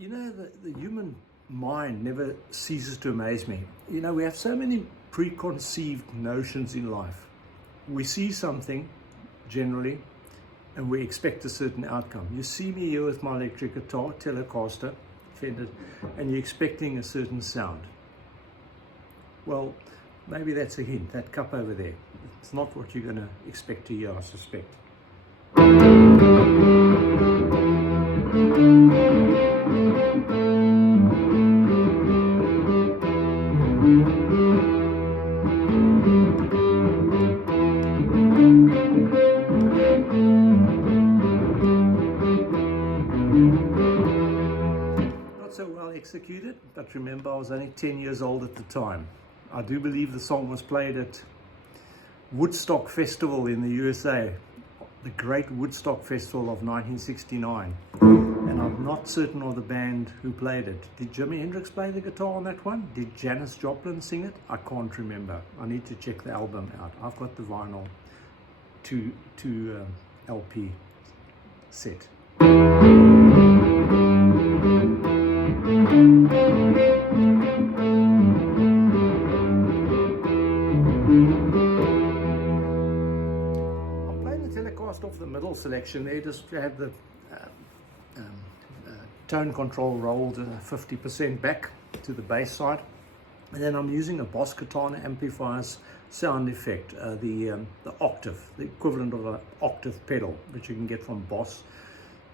You know, the human mind never ceases to amaze me. You know, we have so many preconceived notions in life. We see something, generally, and we expect a certain outcome. You see me here with my electric guitar, Telecaster, Fender, and you're expecting a certain sound. Well, maybe that's a hint, that cup over there. It's not what you're going to expect to hear, I suspect. Not so well executed, but remember I was only 10 years old at the time. I do believe the song was played at Woodstock Festival in the USA, the Great Woodstock Festival of 1969. And I'm not certain of the band who played it. Did Jimi Hendrix play the guitar on that one? Did Janis Joplin sing it? I can't remember. I need to check the album out. I've got the vinyl two LP set. Off the middle selection there, just to have the tone control rolled 50% back to the bass side, and then I'm using a Boss guitar amplifier's sound effect, the Octave, the equivalent of an Octave pedal, which you can get from Boss.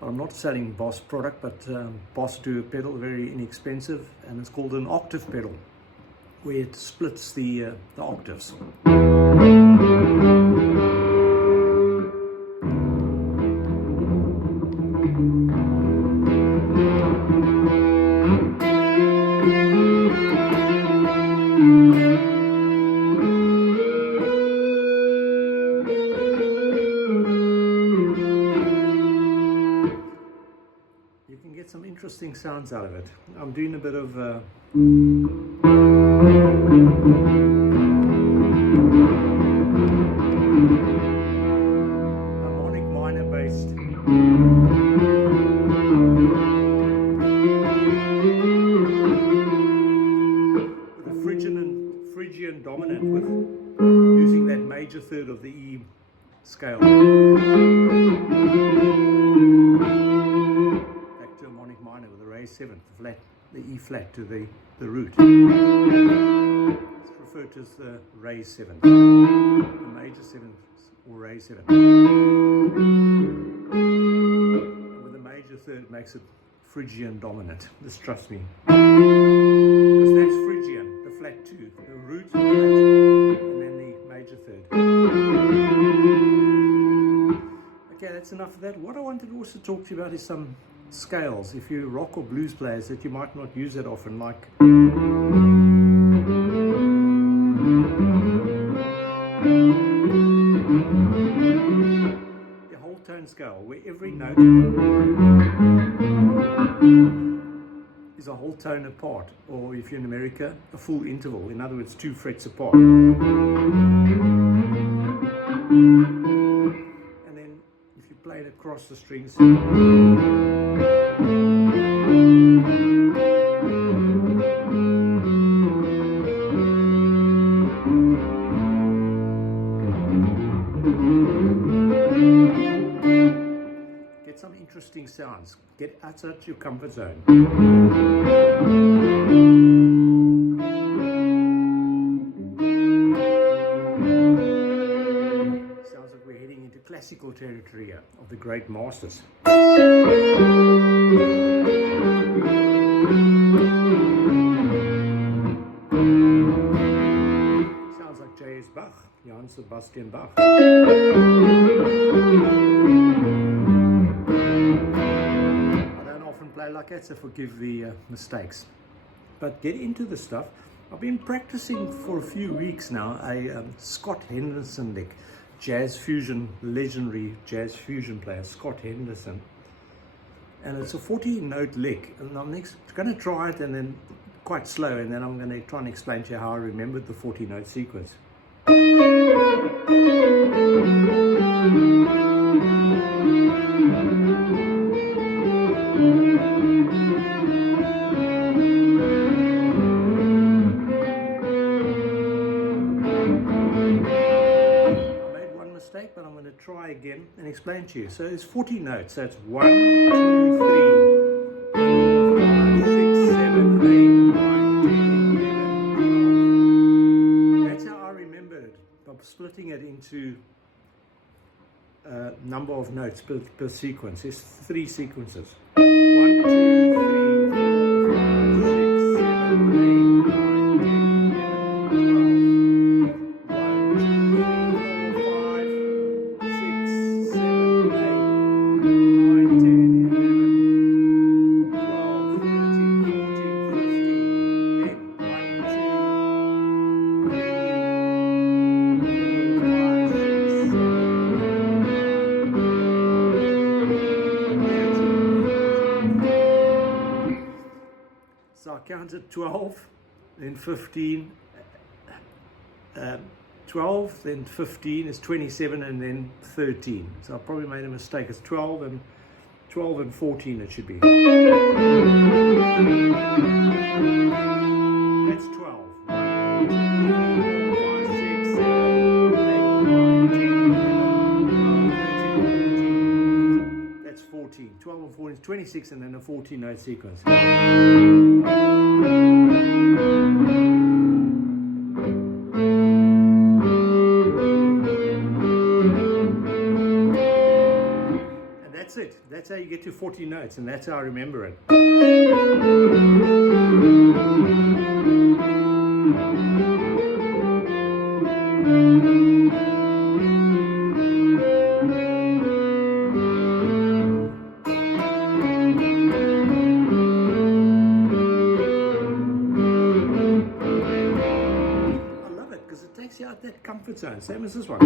I'm not selling Boss product, but Boss do a pedal, very inexpensive, and it's called an Octave pedal, where it splits the octaves. You can get some interesting sounds out of it. I'm doing a bit of harmonic minor based. With a Phrygian dominant, with using that major third of the E scale. Harmonic minor with a raised seventh, the E flat to the root. It's referred to as the raised seventh, the major seventh or raised seventh. With the major third makes it Phrygian dominant. Just trust me, because that's Phrygian, the flat two, the root, the flat, and then the major third. Okay, that's enough of that. What I wanted to also talk to you about is some scales, if you're rock or blues players, that you might not use that often, like the whole tone scale, where every note is a whole tone apart, or if you're in America, a full interval, in other words 2 frets apart. And then if you play it across the strings, get some interesting sounds. Get outside your comfort zone. Sounds like we're heading into classical territory here of the great masters. Sounds like J.S. Bach, Johann Sebastian Bach. I don't often play like that, so forgive the mistakes. But get into the stuff. I've been practicing for a few weeks now a Scott Henderson lick, legendary jazz fusion player, Scott Henderson. And it's a 40-note lick, and I'm next going to try it, and then quite slow, and then I'm going to try and explain to you how I remembered the 40-note sequence. explain to you. So there's 40 notes. So it's 1, 2, 3, 4, 5, 6, 7, 8, 9, 10, 11, 12. That's how I remember it, by splitting it into number of notes per sequence. There's 3 sequences. 1, 2, So I counted 12, then 15, 12, then 15 is 27, and then 13. So I probably made a mistake. It's 12 and 14 it should be. That's 12. 1, 2, 3, 4, 5, 6, 7, 8, 9, 10, 11, 12, 13, 14. That's 14. 12 and 14 is 26, and then a 14 note sequence. That's it. That's how you get to 40 notes, and that's how I remember it. I love it because it takes you out that comfort zone, same as this one.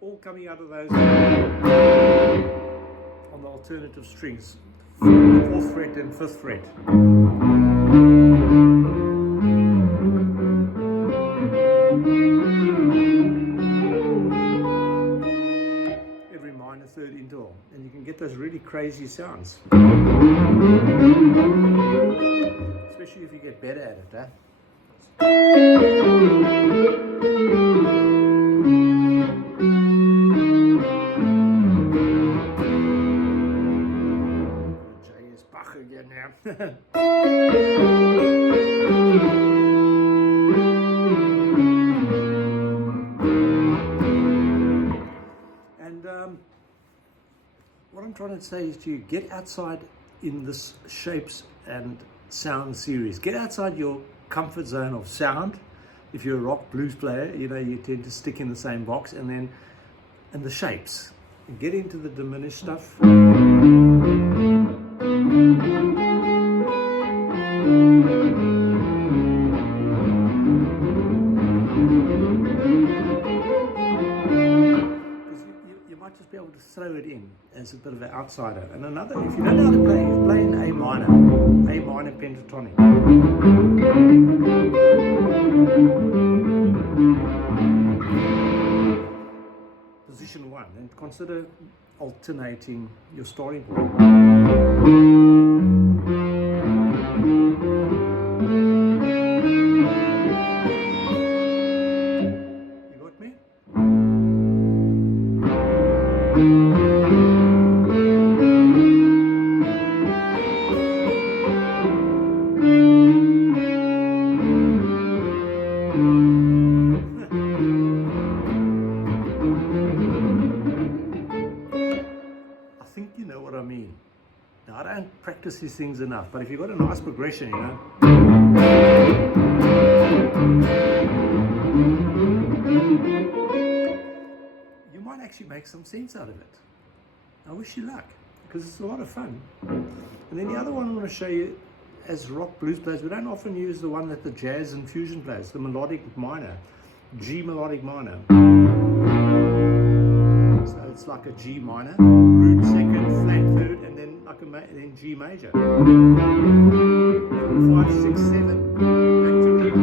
All coming out of those on the alternative strings, 4th fret and 5th fret. Every minor 3rd interval, and you can get those really crazy sounds, especially if you get better at it, huh? Again now. And what I'm trying to say is to you, get outside in this shapes and sound series. Get outside your comfort zone of sound. If you're a rock blues player, you know, you tend to stick in the same box, and the shapes. And get into the diminished stuff. You might just be able to throw it in as a bit of an outsider. And another, if you don't know how to play, you play in A minor pentatonic. Position 1, and consider alternating your starting point. You got me? I think you know what I mean. Now, I don't practice these things enough, but if you've got a nice progression, you know. You might actually make some sense out of it. I wish you luck, because it's a lot of fun. And then the other one I want to show you as rock blues players, we don't often use the one that the jazz and fusion plays, the melodic minor, G melodic minor. So it's like a G minor, root second, flat third, and then like then G major. 5, 6, 7, back to root.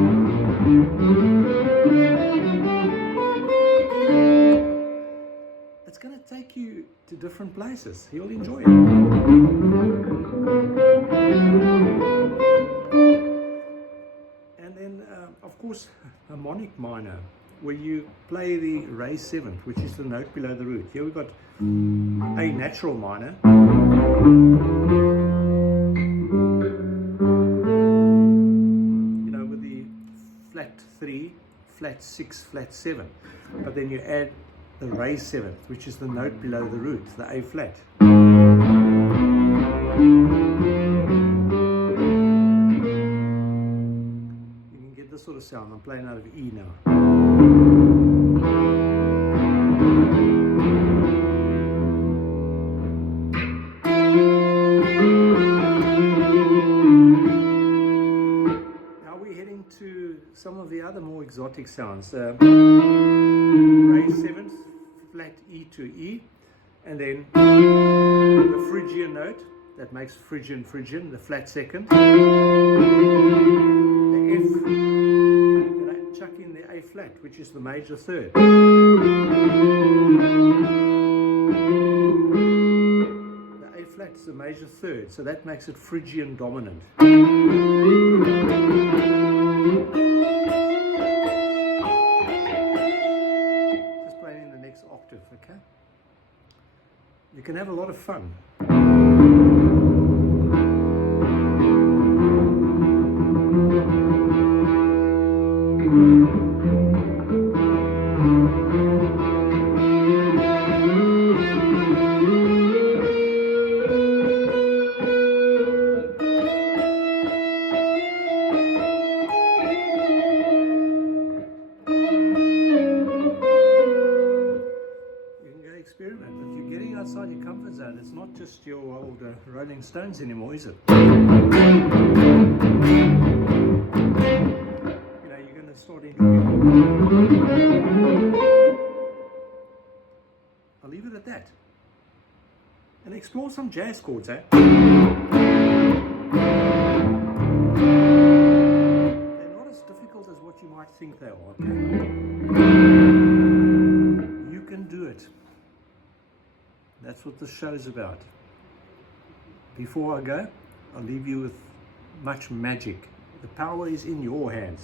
It's going to take you to different places. You'll enjoy it. And then, of course, harmonic minor, where you play the raised seventh, which is the note below the root. Here we've got A natural minor, you know, with the flat 3, flat 6, flat 7. But then you add the raised seventh, which is the note below the root, the A flat. You can get this sort of sound. I'm playing out of E now. Now we're heading to some of the other more exotic sounds. Raised seventh, flat E to E, and then the Phrygian note that makes Phrygian, the flat second, the F, and I chuck in the A flat, which is the major third. The A flat is the major third, so that makes it Phrygian dominant. Octave, okay? You can have a lot of fun. Experiment, but you're getting outside your comfort zone. It's not just your old Rolling Stones anymore, is it? You know, you're going to start enjoying it. I'll leave it at that. And explore some jazz chords, eh? They're not as difficult as what you might think they are, okay? You can do it. That's what this show's about. Before I go, I'll leave you with much magic. The power is in your hands.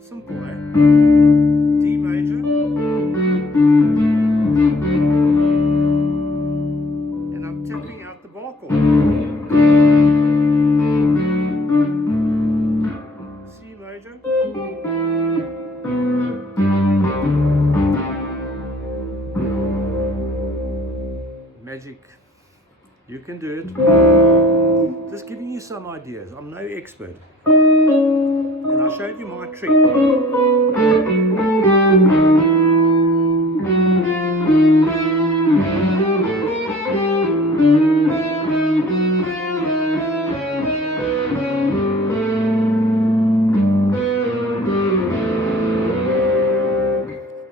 Simple, eh? D major. And I'm tapping out the bar chord. C major. Magic. You can do it. Just giving you some ideas. I'm no expert. And I showed you my trick.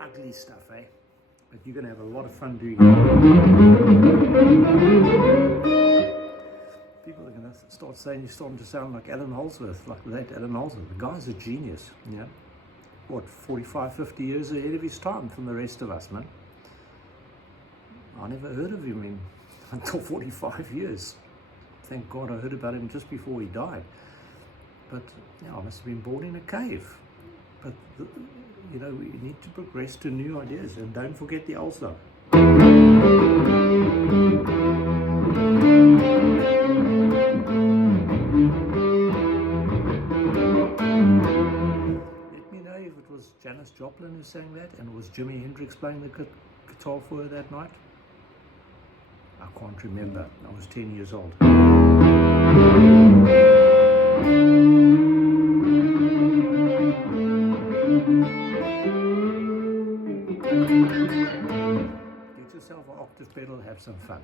Ugly stuff, eh? But you're going to have a lot of fun doing it. People are going to start saying you're starting to sound like Alan Holdsworth, like that Alan Holdsworth. The guy's a genius, you know. What, 45, 50 years ahead of his time from the rest of us, man. I never heard of him until 45 years. Thank God I heard about him just before he died. But, yeah, I must have been born in a cave. But, you know, we need to progress to new ideas, and don't forget the old stuff. Let me know if it was Janis Joplin who sang that, and was Jimi Hendrix playing the guitar for her that night. I can't remember. I was 10 years old. Get yourself an octave pedal, have some fun.